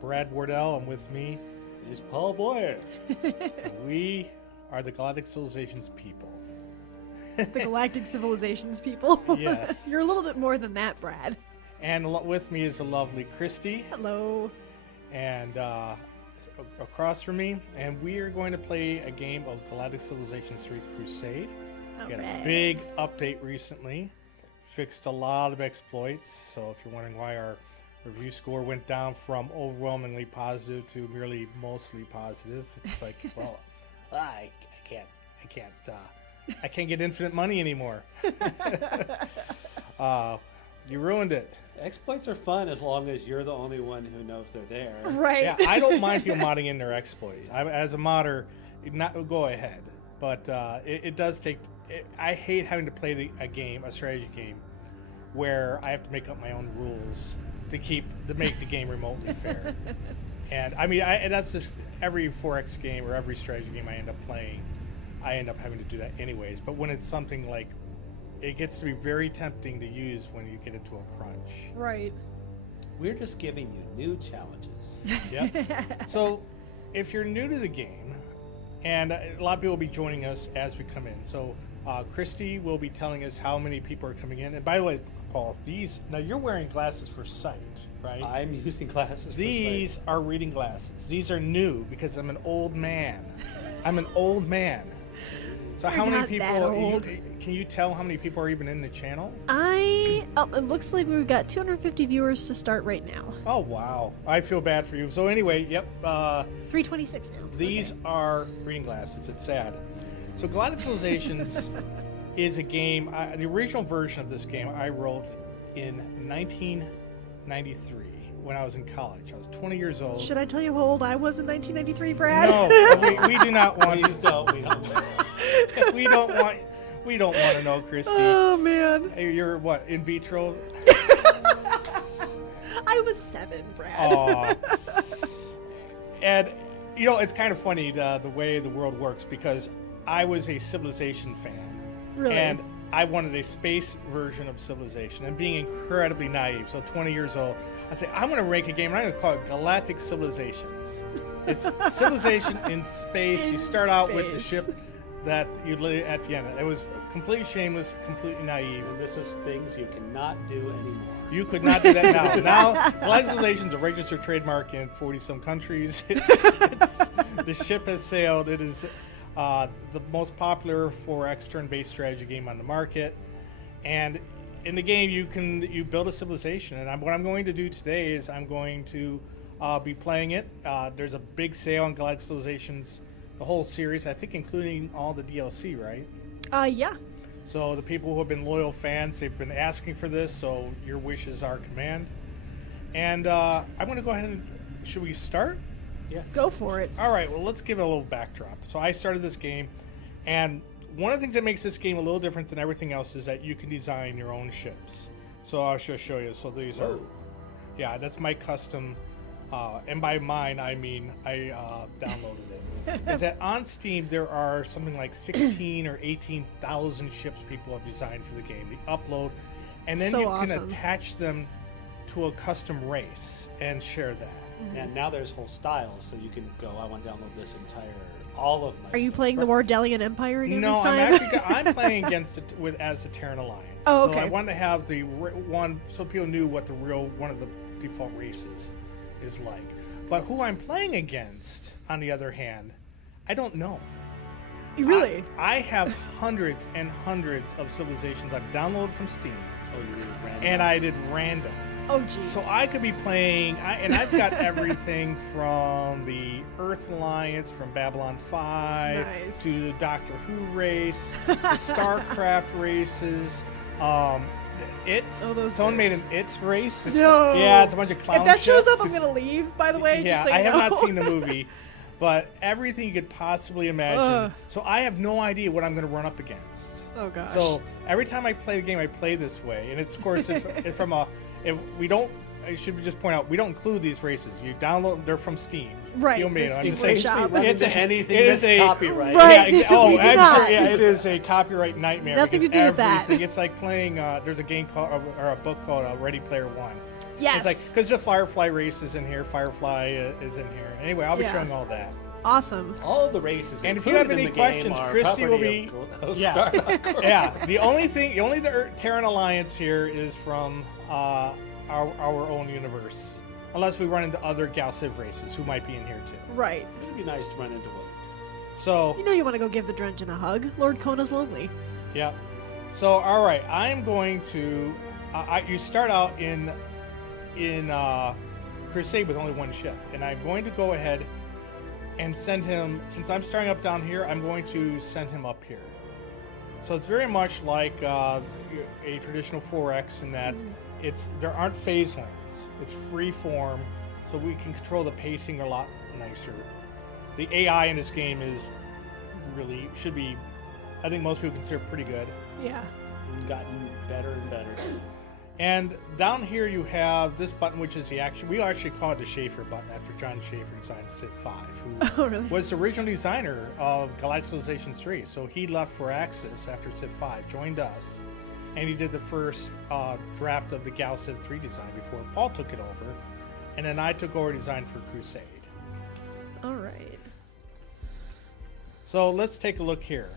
Brad Wardell, and with me is Paul Boyer. We are the Galactic Civilizations people. The Galactic Civilizations people. Yes. You're a little bit more than that, Brad. And with me is the lovely Christy. Hello. And across from me, and we are going to play a game of Galactic Civilizations 3 Crusade. We had a big update recently, fixed a lot of exploits. So if you're wondering why our review score went down from overwhelmingly positive to merely mostly positive, it's like, well, I can't get infinite money anymore. You ruined it. Exploits are fun as long as you're the only one who knows they're there. Right. Yeah, I don't mind people modding in their exploits. As a modder, go ahead. But it does take. I hate having to play a strategy game, where I have to make up my own rules to make the game remotely fair. And I mean, that's just every 4X game or every strategy game I end up playing. I end up having to do that anyways. But when it's something like, it gets to be very tempting to use when you get into a crunch. Right. We're just giving you new challenges. Yep. So, if you're new to the game, and a lot of people will be joining us as we come in. So, Christy will be telling us how many people are coming in. And by the way, Paul, now you're wearing glasses for sight, right? I'm using glasses These for sight. are reading glasses. These are new because I'm an old man. I'm an old man. So You're how many not people? that old. Can you tell how many people are even in the channel? It looks like we've got 250 viewers to start right now. Oh wow, I feel bad for you. So anyway, yep. 326 now. These are reading glasses. It's sad. So Galactic Civilizations is a game. The original version of this game I wrote in 1993 when I was in college. I was 20 years old. Should I tell you how old I was in 1993, Brad? No, we do not want Please to. don't. We don't. We don't want. We don't want to know, Christy. Oh man. Hey, you're what, in vitro? I was 7, Brad. Aw. And you know, it's kind of funny the way the world works, because I was a Civilization fan. Really? And I wanted a space version of Civilization, and being incredibly naive, so 20 years old, I said, I'm going to make a game, and I'm going to call it Galactic Civilizations. It's civilization in space. You start out with the ship that you live at the end. It was completely shameless, completely naive. And this is things you cannot do anymore. You could not do that now. Now, Galactic Civilizations is a registered trademark in 40-some countries. The ship has sailed. It is the most popular 4X turn-based strategy game on the market. And in the game, you build a civilization. And what I'm going to do today is I'm going to be playing it. There's a big sale on Galactic Civilizations, the whole series, I think including all the DLC, right? Yeah. So the people who have been loyal fans, they've been asking for this, so your wish is our command. And I'm going to go ahead and... Should we start? Yes. Go for it. All right, well, let's give it a little backdrop. So I started this game, and one of the things that makes this game a little different than everything else is that you can design your own ships. So I'll just show you. So these are... Yeah, that's my custom... and by mine, I mean I downloaded it. Is that on Steam there are something like 16 or 18,000 ships people have designed for the game. They upload, and then So you can awesome. attach them to a custom race and share that. And now there's whole styles, so you can go, I want to download this all of my... Are you playing the Wardelian Empire again No, this time? I'm playing against it as the Terran Alliance. Oh, So okay. I wanted to have the one so people knew what one of the default races is like. But who I'm playing against, on the other hand, I don't know. Really? I have hundreds and hundreds of civilizations I've downloaded from Steam, Oh, you did random. and I did random. Oh, jeez. So I could be playing, and I've got everything from the Earth Alliance, from Babylon 5, Nice. to the Doctor Who race, the StarCraft races. Oh, those Someone made things. an It's race. No. Yeah, it's a bunch of clown If that shows up, ships. I'm gonna leave. By the way, Yeah, just so I you have know. not seen the movie, but everything you could possibly imagine. Ugh. So I have no idea what I'm going to run up against. Oh gosh. So every time I play the game, I play this way, and it's of course if we don't. I should just point out we don't include these races. You download; they're from Steam. Right, You made the them. I'm Steam just saying, Workshop. Run it's into anything it that's is a copyright. Right. Yeah, oh, We do I'm not. sure. Yeah, it is a copyright nightmare. Nothing because to do with that. everything- It's like playing. There's a game called or a book called Ready Player One. Yes. It's like, because the Firefly race is in here, Firefly is in here. Anyway, I'll be Yeah. showing all that. Awesome. All the races. And if you have included in any the game questions, are Christy will property be- of Yeah. Stardock. Yeah, the only Terran Alliance here is from our own universe. Unless we run into other Gal Civ races who might be in here too. Right. It'd be nice to run into one. So, You know you want to go give the Drungeon a hug. Lord Kona's lonely. yeah. So, all right, I'm going to. You start out in Crusade with only one ship, and I'm going to go ahead and send him. Since I'm starting up down here, I'm going to send him up here. So it's very much like a traditional 4X in that there aren't phase lands. It's free form, so we can control the pacing a lot nicer. The AI in this game should be, I think most people consider pretty good. Yeah. Gotten better and better. And down here you have this button, which is we actually call it the Schaefer button after John Schaefer designed Civ 5, who Oh, really? was the original designer of Galactic Civilizations 3. So he left for Axis after Civ 5, joined us, and he did the first draft of the Gal Civ 3 design before Paul took it over, and then I took over design for Crusade. All right. So let's take a look here.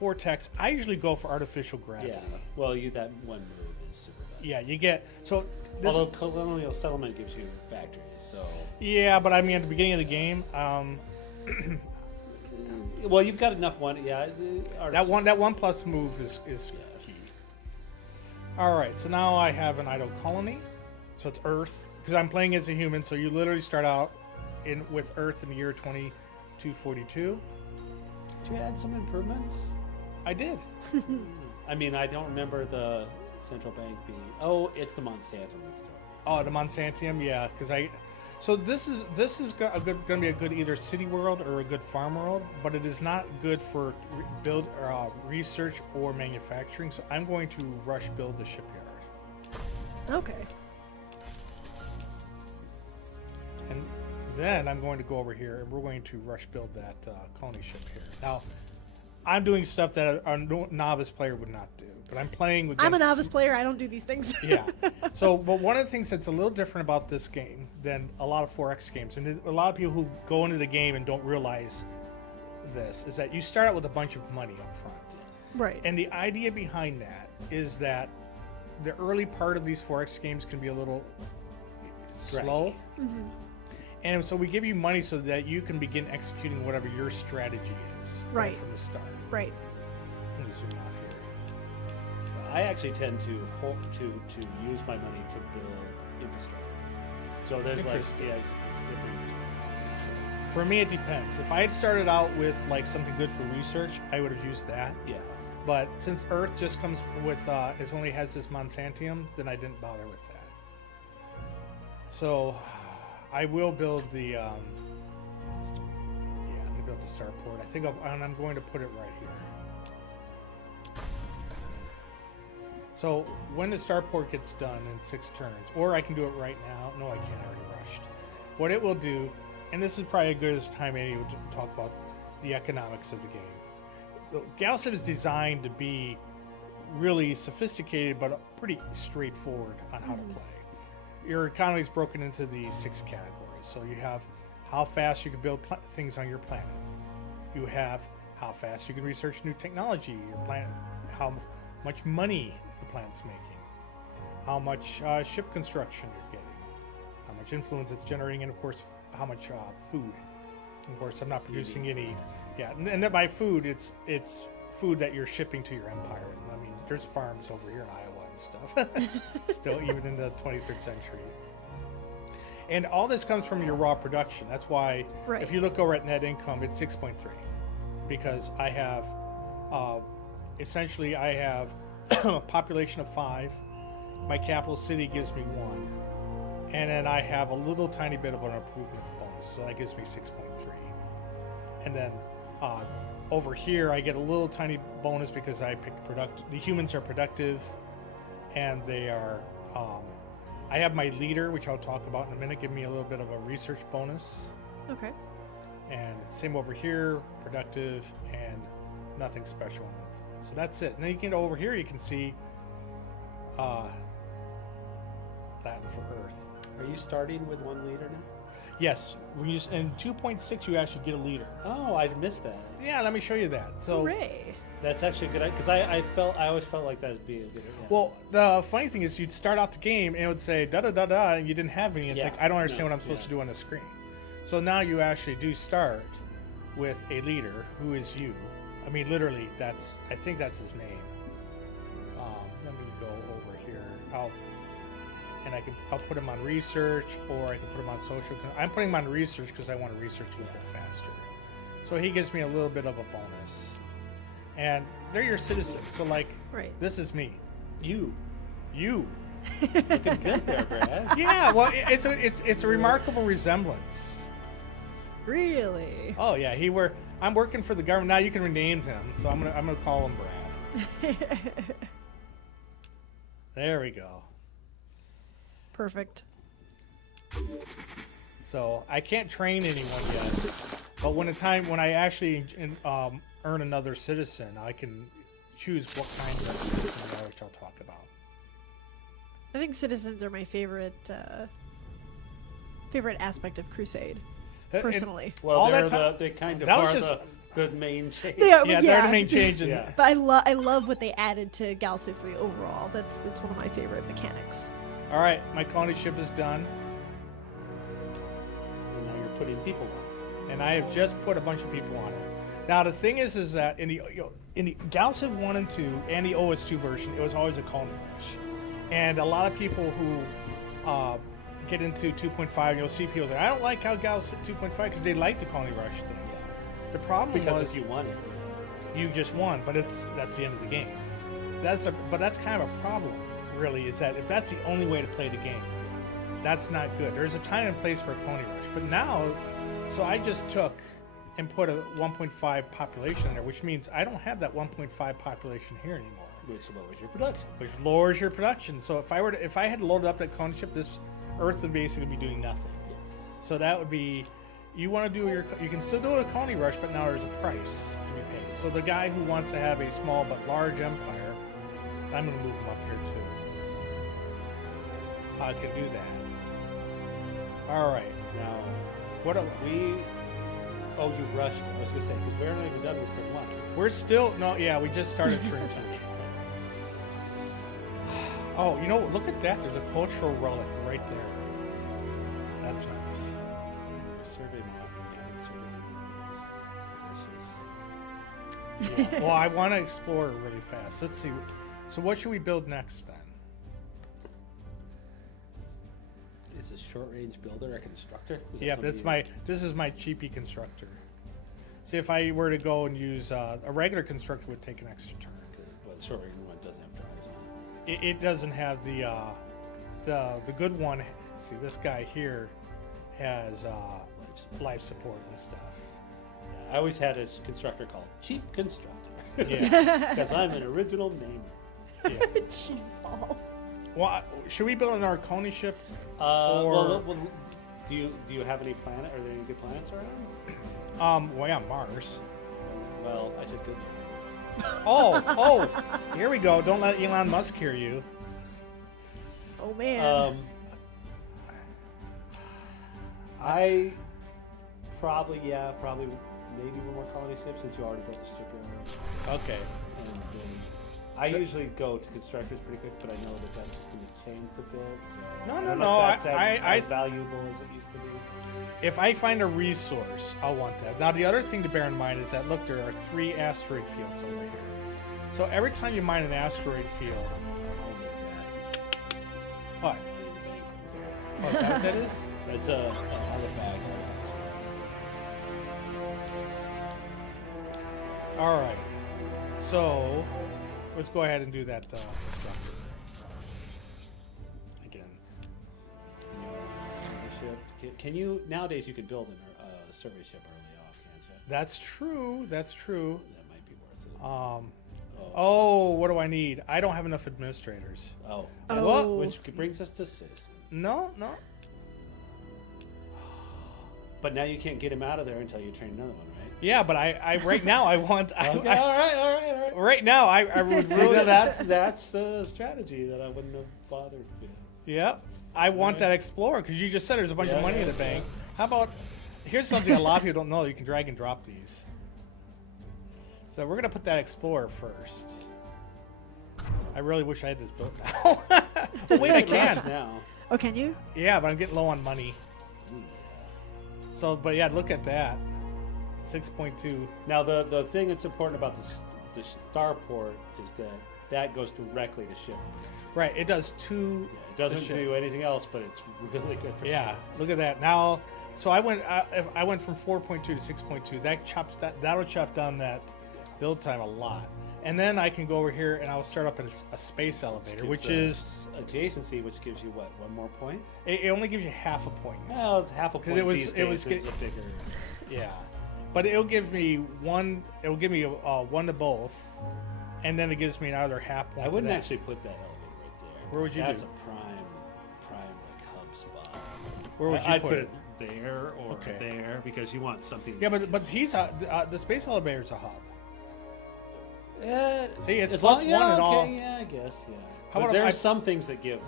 Vortex, I usually go for artificial gravity. Yeah. Well, that one move is super bad. Yeah, you get so. Although colonial settlement gives you factories, so. Yeah, but I mean at the beginning of the game, Well, you've got enough one. Yeah. that one plus move is key. All right, so now I have an idle colony, so it's Earth because I'm playing as a human. So you literally start out with Earth in the year 2242. Did you add some improvements? I did. I mean, I don't remember the central bank being. Oh, it's the Monsanto that's throwing. Oh, the Monsantium, yeah, because So this is going to be a good either city world or a good farm world, but it is not good for research or manufacturing. So I'm going to rush build the shipyard. Okay. And then I'm going to go over here and we're going to rush build that colony ship here. Now, I'm doing stuff that a novice player would not do, but I'm playing with. I'm a novice player. I don't do these things. Yeah. So, but one of the things that's a little different about this game than a lot of 4X games, and a lot of people who go into the game and don't realize this, is that you start out with a bunch of money up front. Right. And the idea behind that is that the early part of these 4X games can be a little slow. Mm-hmm. And so we give you money so that you can begin executing whatever your strategy is Right. from the start. Right. I'm gonna zoom out here. I actually tend to use my money to build infrastructure. So there's Interesting. it's different. For me, it depends. If I had started out with like something good for research, I would have used that. Yeah. But since Earth just comes with, it only has this Monsantium, then I didn't bother with that. So I will build the, I'm going to build the starport. I think I'm going to put it right here. So when the starport gets done in 6 turns, or I can do it right now. No, I can't. I already rushed. What it will do, and this is probably a good time anyway to talk about the economics of the game. So Gal Civ is designed to be really sophisticated, but pretty straightforward on how to play. Your economy is broken into these 6 categories. So you have how fast you can build things on your planet. You have how fast you can research new technology, your planet, how much money the planet's making, how much ship construction you're getting, how much influence it's generating, and of course, how much food. Of course, I'm not producing any. Yeah, and then by food, it's food that you're shipping to your empire. I mean, there's farms over here in Iowa and stuff, still even in the 23rd century. And all this comes from your raw production. That's why if you look over at net income, it's 6.3, because I have essentially I have a population of 5. My capital city gives me 1, and then I have a little tiny bit of an improvement bonus, so that gives me 6.3. And then over here, I get a little tiny bonus because I picked the humans are productive, and they are. I have my leader, which I'll talk about in a minute, give me a little bit of a research bonus. Okay. And same over here, productive, and nothing special enough. So that's it. And then you can over here, you can see that for Earth. Are you starting with 1 leader now? Yes, when you in 2.6 you actually get a leader. Oh, I missed that. Yeah, let me show you that. So, Hooray. That's actually good because I always felt like that would be a good. Yeah. well, the funny thing is, you'd start out the game and it would say da da da da, and you didn't have any. It's Yeah, like I don't understand no, what I'm supposed yeah. to do on the screen. So now you actually do start with a leader who is you. I mean, literally, I think that's his name. Let me go over here. I'll put him on research, or I can put him on social. I'm putting him on research because I want to research a little bit faster. So he gives me a little bit of a bonus. And they're your citizens. So like, Right. this is me. you You. looking good there, Brad. Yeah. Well, it's a remarkable resemblance. Really? Oh yeah. I'm working for the government now. You can rename him. So I'm gonna call him Brad. There we go. Perfect. So I can't train anyone yet, but when I actually earn another citizen, I can choose what kind of citizen which I'll talk about. I think citizens are my favorite aspect of Crusade, personally. Well, All they're that they kind of that are was just- the main change. Yeah, they're the main change. In, Yeah. But I love what they added to Galactic 3 overall. That's one of my favorite mechanics. All right, my colony ship is done, And now you're putting people on. and I have just put a bunch of people on it. Now the thing is that in the Galactic 1 and 2 and the OS2 version, it was always a colony rush, and a lot of people who get into 2.5, you'll see people say, I don't like how Galactic 2.5 because they like the colony rush thing. The problem Because was if you won it. you just won, but that's the end of the game. But that's kind of a problem, really, is that if that's the only way to play the game, that's not good. There's a time and place for a colony rush, but now, so I just took and put a 1.5 population in there, which means I don't have that 1.5 population here anymore. Which lowers your production. Which lowers your production. So if I had loaded up that colony ship, this Earth would basically be doing nothing. So that would be, you want to do you can still do a colony rush, but now there's a price to be paid. So the guy who wants to have a small but large empire, I'm going to move him up here too. I can do that. All right. Now, What a, oh, you rushed. I was going to say, because we're not even done with turn 1. we're still we just started turn 2. Oh, you know, look at that. There's a cultural relic right there. That's nice. Survey model. Yeah. Well, I want to explore really fast. Let's see. So what should we build next then? Is a short-range builder a constructor? Is that Yeah, something this is my cheapy constructor. See, if I were to go and use a regular constructor, would take an extra turn. Well, the short-range one doesn't have drives on it. It doesn't have the good one. See, this guy here has life support and stuff. I always had a constructor called Cheap Constructor. Yeah. Because I'm an original namer. Yeah. Jeez, Paul. Well, should we build an Arconi ship? Well, do you have any planet? Are there any good planets around? Well, yeah, Mars. Well, I said good planets. Oh, here we go. Don't let Elon Musk hear you. Oh man. I probably maybe one more colony ship since you already built the shipyard. Okay. And I usually go to constructors pretty quick, but I know that that's going to change a bit. So No, I no, don't no, know if that's I as valuable as it used to be. If I find a resource, I'll want that. Now, the other thing to bear in mind is that, look, there are 3 asteroid fields over here. So every time you mine an asteroid field, I'll make that. what? Money in the bank. Oh, is that what that is? That's a artifact. All right. So let's go ahead and do that stuff again. Survey ship. Can you nowadays you can build a survey ship early off, can't you? That's true. That's true. That might be worth it. Oh, what do I need? I don't have enough administrators. Oh. Oh. Which brings us to citizen. No. But now you can't get him out of there until you train another one, right? Yeah, but I right now I want. Okay, all right. Right now I would See, really. that's a strategy that I wouldn't have bothered with. Yep. I want that Explorer because you just said there's a bunch of money in the bank. How about? Here's something a lot of people don't know. You can drag and drop these. So we're gonna put that Explorer first. I really wish I had this built now. Oh, wait, I can. Now. Oh, can you? Yeah, but I'm getting low on money. So, but yeah, look at that. 6.2. Now the thing that's important about the starport is that goes directly to ship. Right, it does two. Yeah, it doesn't do anything else, but it's really good for Yeah, ship. look at that. Now, so I went from 4.2 to 6.2. That'll chop down that build time a lot. And then I can go over here and I'll start up a space elevator, which is adjacency, which gives you what, one more point? It only gives you half a point. Well, it's half a point. It was these it was days. It's a bigger. Yeah, but it'll give me one. It'll give me one to both, and then it gives me another half point. I wouldn't to that. actually put that elevator right there. Where would you That's do? a prime like hub spot. Where would you I'd put it? There or there because you want something. Yeah, but he's the space elevator's a hub. See, it's as plus long, one and all. Yeah, I guess. Yeah. How But about if there's I- some things that give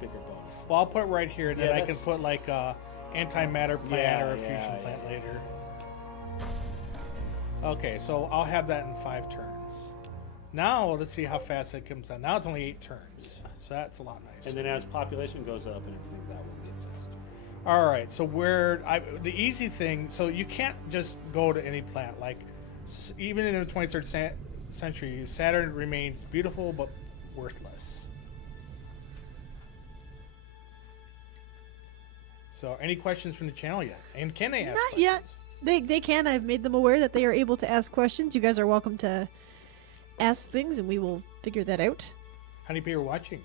bigger bonus. Well, I'll put it right here, and then Yeah, I can that's- put like a antimatter plant or a fusion yeah, plant yeah. later. Okay, so I'll have that in 5 turns. Now let's see how fast it comes down. Now it's only 8 turns, so that's a lot nicer. And then as population goes up and everything, that will get faster. All right, so the easy thing, so you can't just go to any planet. Like, even in the 23rd century, Saturn remains beautiful but worthless. So, any questions from the channel yet? And can they ask Not questions? yet. They can. I've made them aware that they are able to ask questions. You guys are welcome to ask things, and we will figure that out. How many people are watching?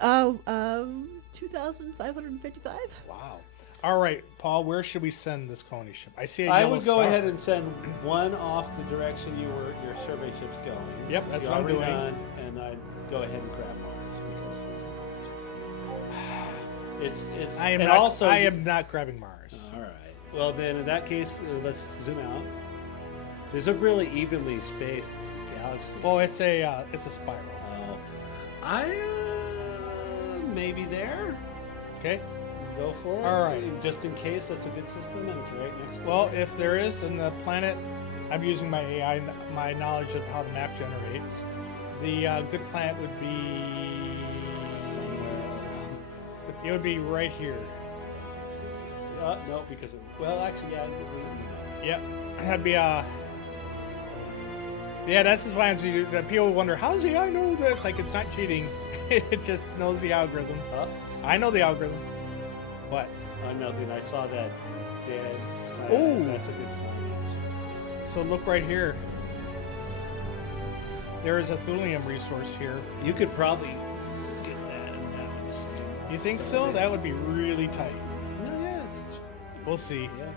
2,555. Wow. All right, Paul, where should we send this colony ship? I see a I yellow would go star. ahead and send one off the direction your survey ship's going. Yep, which that's you what I'm already doing. done, and I'd go ahead and grab Mars because it's I am and not, also I am not grabbing Mars. all right. Well, then in that case, let's zoom out. So it's a really evenly spaced galaxy. Well, it's a spiral. Maybe there. Okay. Go for it. All right. Just in case, that's a good system, and it's right next to Well, it. if there is in the planet, I'm using my AI, my knowledge of how the map generates. The good planet would be Somewhere. It would be right here. No, because actually, yeah. Yep. That'd be Yeah, that's why that people wonder how does the AI know that? It's like it's not cheating. It just knows the algorithm. Huh? I know the algorithm. What? Nothing. I saw that dead. Ooh. That's a good sign. So look right here. There is a thulium resource here. You could probably get that and that with the same. You think so? That would be really tight. No, yeah, it's We'll see. yeah.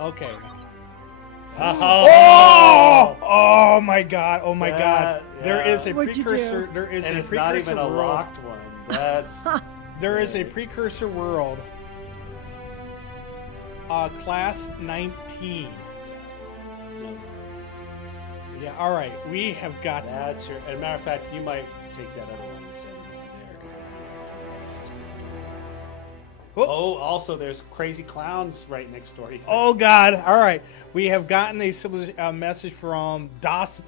Okay. Oh! Oh my God! Oh my God! There yeah. is a What'd you precursor. do? There is And a it's not precursor even a world. locked one. That's There is a precursor world. Class 19. Yeah. All right. We have got. that's your. As a matter of fact, you might take that other one and send it over there because now you have access to it. Whoop. Oh, also there's crazy clouds right next door. Oh God! All right. We have gotten a message from DasBot.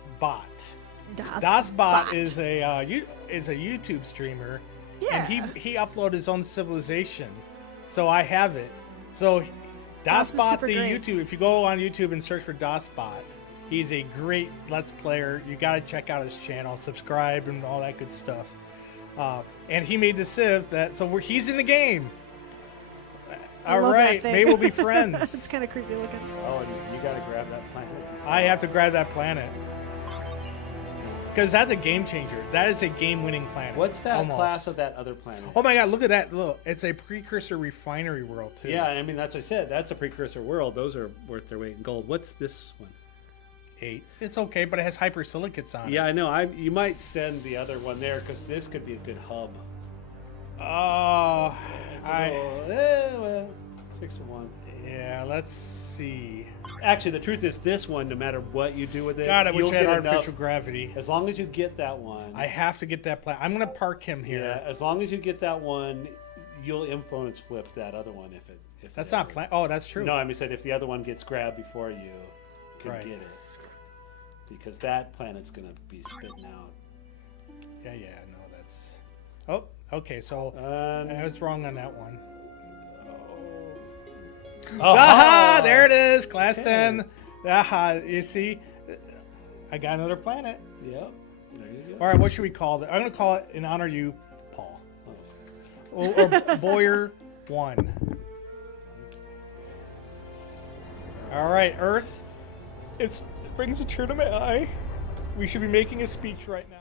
DasBot is a YouTube streamer, Yeah. and he uploaded his own civilization, so I have it. So Das is DasBot, super the great. YouTube. If you go on YouTube and search for DasBot, he's a great Let's Player. You got to check out his channel, subscribe, and all that good stuff. And he made the civ he's in the game. I All love that right, thing. maybe we'll be friends. It's kind of creepy looking. Oh, and you got to grab that planet. I have to grab that planet. Because that's a game changer. That is a game-winning planet. What's that Almost. class of that other planet? Oh my God! Look at that! Look, it's a precursor refinery world too. Yeah, I mean that's what I said. That's a precursor world. Those are worth their weight in gold. What's this one? 8. It's okay, but it has hypersilicates on Yeah, I know. You might send the other one there because this could be a good hub. it. Oh, Well, 6-1. yeah. Let's see. Actually, the truth is, this one, no matter what you do with it, God, I you'll wish I had get artificial enough. gravity. As long as you get that one, I have to get that planet. I'm gonna park him here. yeah. As long as you get that one, you'll influence flip that other one if it. If That's it not ever- plan. Oh, that's true. No, I mean, said if the other one gets grabbed before you can Right. get it, because that planet's gonna be spitting out. Yeah, no, that's. Oh, okay. So I was wrong on that one. Oh. Aha! There it is, Class Okay. 10. Aha! You see, I got another planet. Yep. There you go. All right, what should we call it? I'm gonna call it in honor of you, Paul, or Boyer 1. All right, Earth. It brings a tear to my eye. We should be making a speech right now.